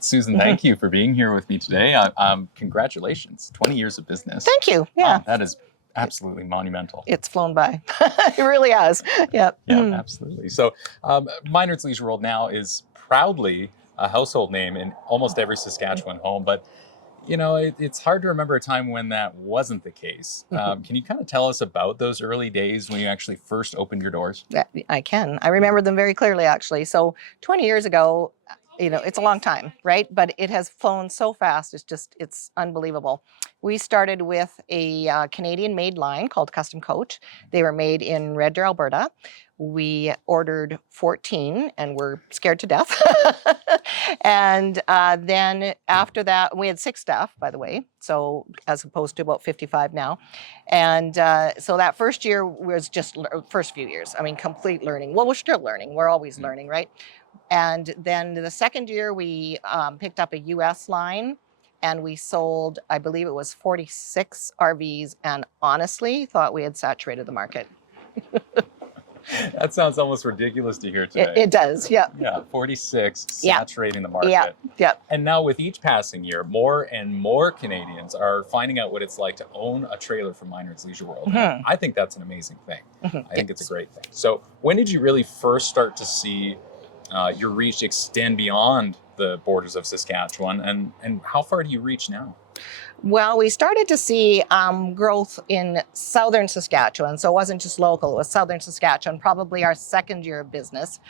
Susan, thank you for being here with me today. Congratulations, 20 years of business. Thank you. Yeah. That is absolutely monumental. It's flown by. It really has. Yep. Yeah, absolutely. So Minard's Leisure World now is proudly a household name in almost every Saskatchewan home, but it's hard to remember a time when that wasn't the case. Can you kind of tell us about those early days when you actually first opened your doors? Yeah, I can. I remember them very clearly, actually. So 20 years ago, it's a long time, right? But it has flown so fast. It's unbelievable. We started with a Canadian-made line called Custom Coach. They were made in Red Deer, Alberta. We ordered 14 and were scared to death. And then after that, we had 6 staff, by the way, so as opposed to about 55 now. And so that first year was just first few years. I mean, complete learning. Well, we're still learning. We're always learning, right? And then the second year, we picked up a US line and we sold, I believe it was 46 RVs, and honestly thought we had saturated the market. That sounds almost ridiculous to hear today. It does, yeah. Yeah, 46, saturating the market. Yeah. And now with each passing year, more and more Canadians are finding out what it's like to own a trailer from Minard's Leisure World. Mm-hmm. I think that's an amazing thing. I think it's a great thing. So when did you really first start to see your reach extend beyond the borders of Saskatchewan, and how far do you reach now? Well, we started to see growth in southern Saskatchewan. So it wasn't just local, it was southern Saskatchewan, probably our second year of business.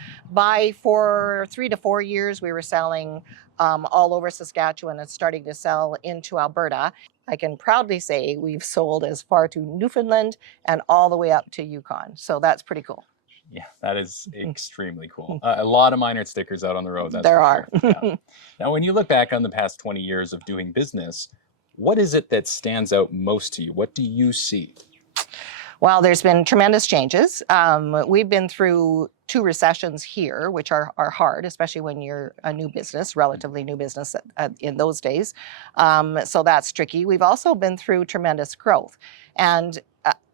For 3 to 4 years, we were selling all over Saskatchewan and starting to sell into Alberta. I can proudly say we've sold as far to Newfoundland and all the way up to Yukon. So that's pretty cool. Yeah, that is extremely cool. A lot of Minard stickers out on the road. There are. Sure. Yeah. Now, when you look back on the past 20 years of doing business, what is it that stands out most to you? What do you see? Well, there's been tremendous changes. We've been through 2 recessions here, which are hard, especially when you're a new business, relatively new business in those days. So that's tricky. We've also been through tremendous growth. And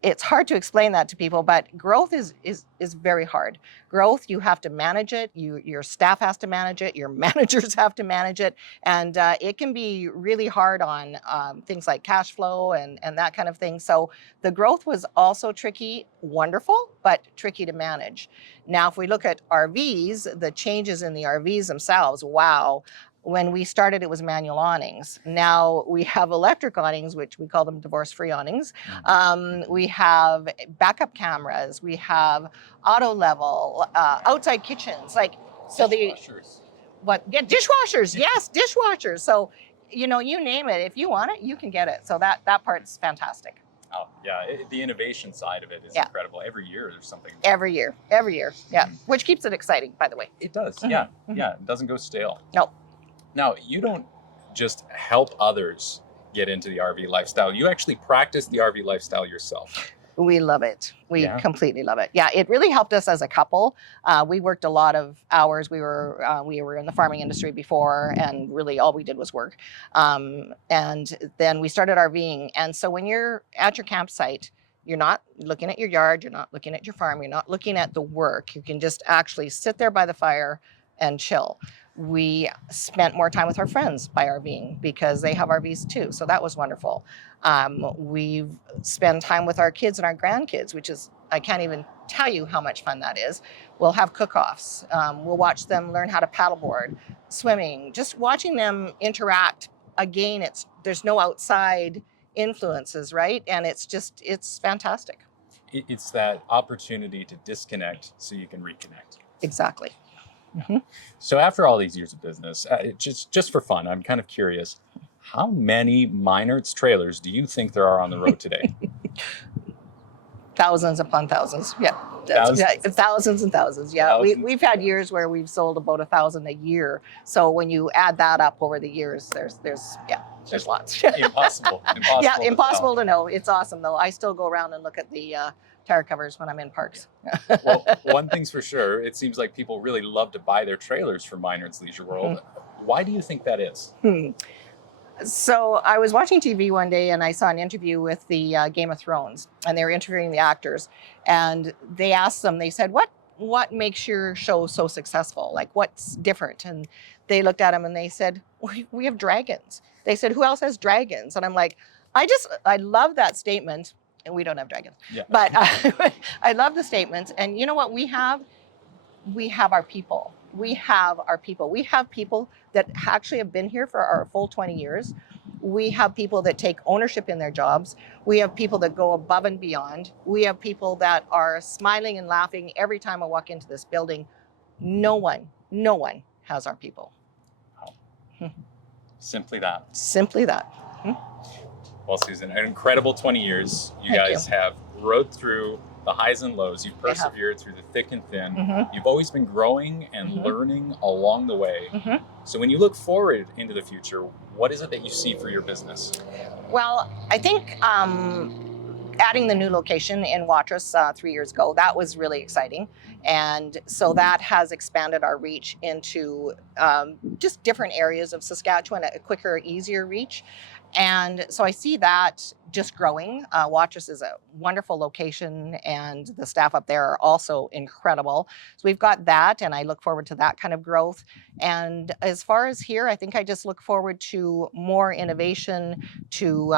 it's hard to explain that to people, but growth is very hard. Growth, you have to manage it. Your staff has to manage it. Your managers have to manage it. And it can be really hard on things like cash flow and that kind of thing. So the growth was also tricky, wonderful, but tricky to manage. Now, if we look at RVs, the changes in the RVs themselves, wow. When we started, it was manual awnings. Now we have electric awnings, which we call them divorce-free awnings. We have backup cameras. We have auto level, outside kitchens. Dishwashers. Dishwashers, yes, dishwashers. So, you name it. If you want it, you can get it. So that part's fantastic. Oh, yeah. The innovation side of it is incredible. Every year there's something. Every year. Yeah. Which keeps it exciting, by the way. It does. Yeah. Yeah. It doesn't go stale. No. Now, you don't just help others get into the RV lifestyle. You actually practice the RV lifestyle yourself. We love it. We completely love it. Yeah, it really helped us as a couple. We worked a lot of hours. We were in the farming industry before, and really all we did was work. And then we started RVing. And so when you're at your campsite, you're not looking at your yard, you're not looking at your farm, you're not looking at the work. You can just actually sit there by the fire and chill. We spent more time with our friends by RVing because they have RVs too. So that was wonderful. We've spent time with our kids and our grandkids, which is, I can't even tell you how much fun that is. We'll have cook-offs. We'll watch them learn how to paddleboard, swimming, just watching them interact. Again, there's no outside influences, right? And it's fantastic. It's that opportunity to disconnect so you can reconnect. Exactly. Mm-hmm. So after all these years of business, just for fun, I'm kind of curious, how many Minard's trailers do you think there are on the road today? Thousands upon thousands. Yeah. Thousands and thousands. Yeah. Thousands. We've had years where we've sold about 1,000 a year. So when you add that up over the years, there's lots. Impossible. Yeah, impossible to know. It's awesome though. I still go around and look at the tire covers when I'm in parks. Well, one thing's for sure, it seems like people really love to buy their trailers from Minard's Leisure World. Why do you think that is? So I was watching TV one day and I saw an interview with the Game of Thrones, and they were interviewing the actors, and they asked them, they said, what makes your show so successful? Like, what's different? And they looked at him and they said, we have dragons. They said, who else has dragons? And I'm like, I love that statement. And we don't have dragons, Yeah. but I love the statements. And you know what we have? We have our people. We have our people. We have people that actually have been here for our full 20 years. We have people that take ownership in their jobs. We have people that go above and beyond. We have people that are smiling and laughing every time I walk into this building. No one has our people. Simply that. Simply that. Well, Susan, an incredible 20 years. You Thank guys have rode through the highs and lows. You've I have. persevered through the thick and thin. Mhm. You've always been growing and Mhm. learning along the way. Mhm. So when you look forward into the future, what is it that you see for your business? Well, I think adding the new location in Watrous 3 years ago, that was really exciting. And so that has expanded our reach into just different areas of Saskatchewan, a quicker, easier reach. And so I see that just growing. Watrous is a wonderful location, and the staff up there are also incredible. So we've got that, and I look forward to that kind of growth. And as far as here, I think I just look forward to more innovation, to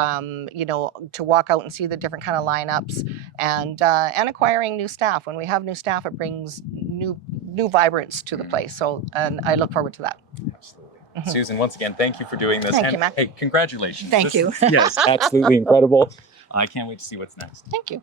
to walk out and see the different kind of lineups, and acquiring new staff. When we have new staff, it brings new vibrance to the place. So, and I look forward to that. Absolutely. Susan, once again, thank you for doing this. Thank and you, Mack. hey, congratulations. Thank you. Yes, absolutely incredible. I can't wait to see what's next. Thank you.